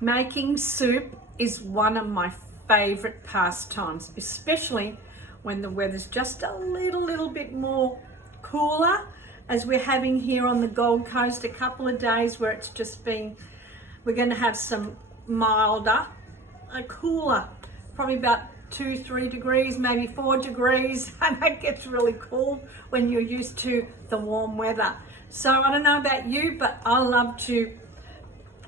Making soup is one of my favorite pastimes, especially when the weather's just a little bit more cooler, as we're having here on the Gold Coast a couple of days where it's just been, we're going to have some milder, cooler, probably about 2-3 degrees, maybe 4 degrees, and that gets really cool when you're used to the warm weather. So I don't know about you, but I love to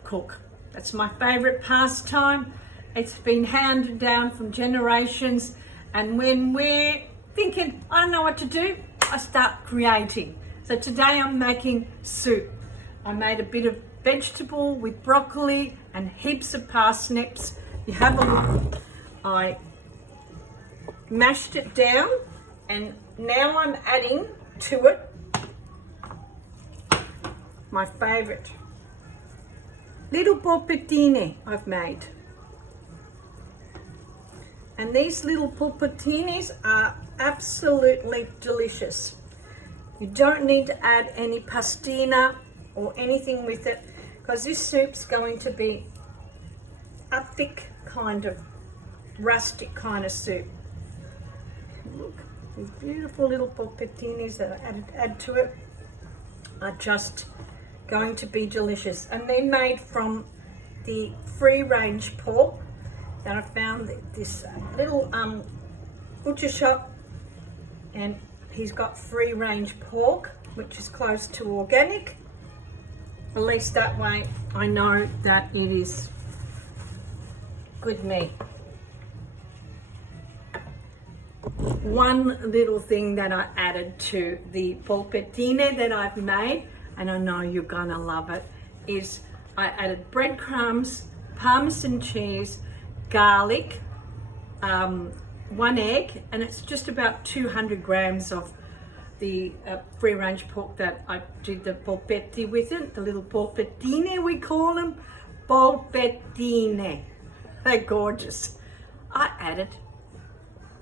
cook. That's my favorite pastime. It's been handed down from generations, and when we're thinking, I don't know what to do, I start creating. So today I'm making soup. I made a bit of vegetable with broccoli and heaps of parsnips. You have a look. I mashed it down, and now I'm adding to it my favorite little polpettine I've made. And these little polpettines are absolutely delicious. You don't need to add any pastina or anything with it, because this soup's going to be a thick kind of rustic kind of soup. Look, these beautiful little polpettines that I add to it are just going to be delicious, and they're made from the free range pork that I found at this little butcher shop, and he's got free range pork, which is close to organic. At least that way I know that it is good meat. One little thing that I added to the polpettine that I've made, and I know you're gonna love it, is I added breadcrumbs, Parmesan cheese, garlic, 1 egg, and it's just about 200 grams of the free range pork that I did the polpetti with it, the little polpettine we call them, polpettine. They're gorgeous. I added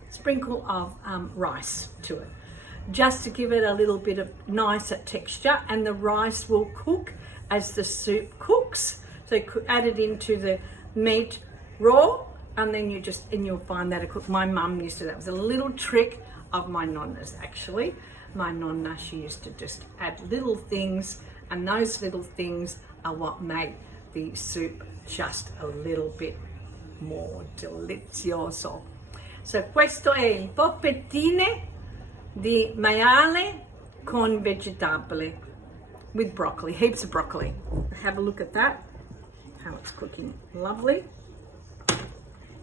a sprinkle of rice to it, just to give it a little bit of nicer texture, and the rice will cook as the soup cooks. So you could add it into the meat raw, and then you'll find that it cook. My mum used to, that was a little trick of my Nonna's actually. My Nonna, she used to just add little things, and those little things are what make the soup just a little bit more delizioso. So questo è il polpettine di maiale con vegetabile, with broccoli, heaps of broccoli. Have a look at that, how it's cooking, lovely.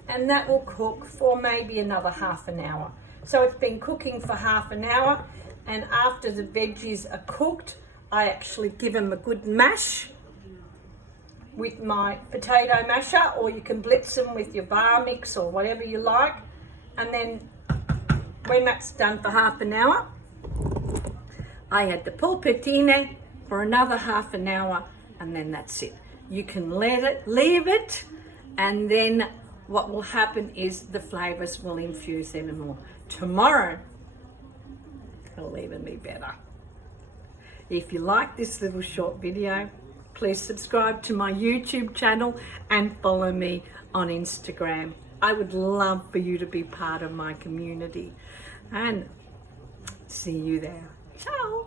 And that will cook for maybe another half an hour. So it's been cooking for half an hour, and after the veggies are cooked, I actually give them a good mash with my potato masher, or you can blitz them with your bar mix or whatever you like. And then when that's done for half an hour, I add the polpettine for another half an hour, and then that's it. You can leave it, and then what will happen is the flavors will infuse even more. Tomorrow, it'll even be better. If you like this little short video, please subscribe to my YouTube channel and follow me on Instagram. I would love for you to be part of my community, and see you there. Ciao.